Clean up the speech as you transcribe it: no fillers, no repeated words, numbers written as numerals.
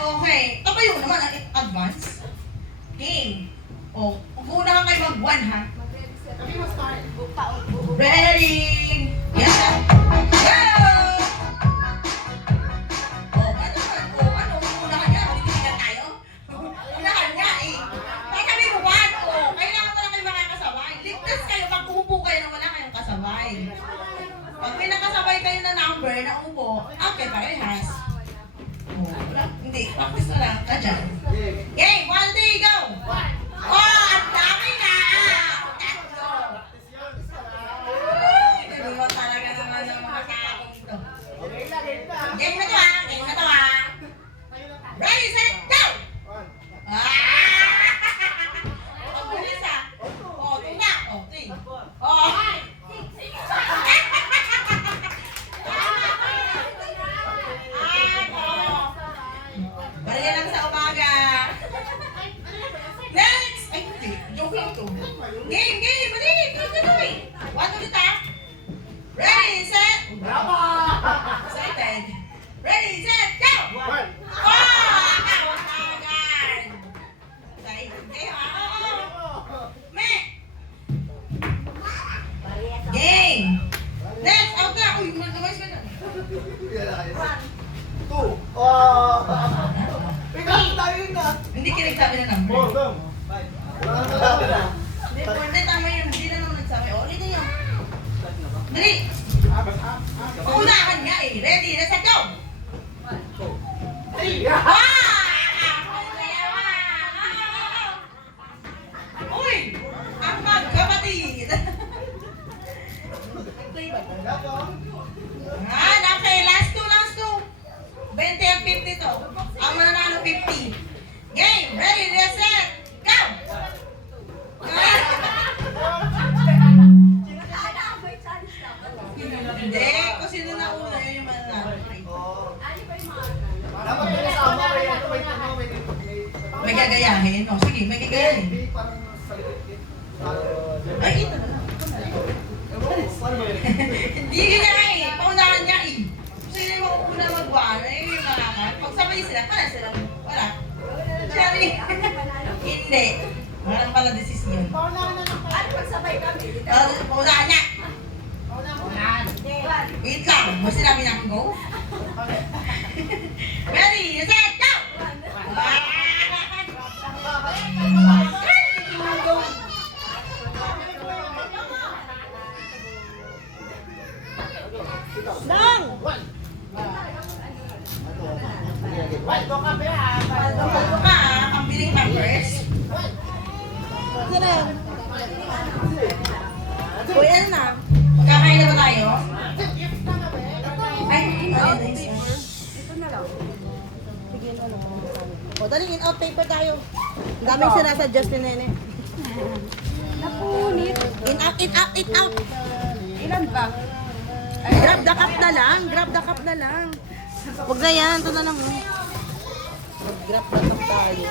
Okay. Tapayo naman ang advance. Game. O, una ka kayo mag-1 ha. Ready! Yeah! Go! O, ano? Una ka niya? Magtitigan tayo? Una ka niya eh. Kaya kami buwan. O, kailangan mo lang kayo makakasabay. Ligtas kayo pag umupo kayo na wala kayong kasabay. Pag may nakasabay kayo na number na upo, okay, parehas. O, wala. Hindi, practice na lang. Kadyan. Game! 1, 2, go! Oh, ang dami na! Tatlo! Uy, hindi mo talaga naman ang mga kakong ito. Game na to ha! Game na to ha! Ready, set, go! Ang bilis ha! Oh, tunga! Oh, 3. Oh! Bariya lang sa umaga! Next! Ay, hindi. Joke lang to. Game! Game! Mali! Tuloy! 1 ulit ha! Ready, set! Excited! Ready, set, go! Oh! Agad! Excited kayo ha? Me! Game! Next! Out na! Uy, magawas ka na. 2. Hindi kinagsabi na number. Hindi, hindi tama yun. Hindi na naman nagsabi. O, ulitin nyo. Dali! Paunahan nga eh. Ready? Let's go! Uy! Ang magkapatid! Okay. Last two. 20 and 50 to. Ang mananalo 50. Game! Ready? Let's set! Go! Hindi. Kung sino na una, yun yung mananalo. May gagayahin? O, sige, may gagayahin. Ay, ito na lang. Hindi gayahin. Paunahan niya eh. Sino yung mauna mag-1? Ay, yung makakat. Pag sabay sila, para sila. Wala. Sorry. Hindi. Wala lang pala desisyon. Pagsabay kami. Paunahan niya. Wait lang. Mo sinabi na go? Ready, set, go! Nang! Ano ka, ang biling numbers? Uy, ano na? Magkakain na ba tayo? Ay, ano na isa? Ito na lang. Sige, ano. O, dali, in-out paper tayo. Ang daming sinasuggest ni Nene. Napunit. In-out. Ilan ba? Grab the cup na lang. Huwag na yan. Ito na lang. Mag-grab the cup tayo.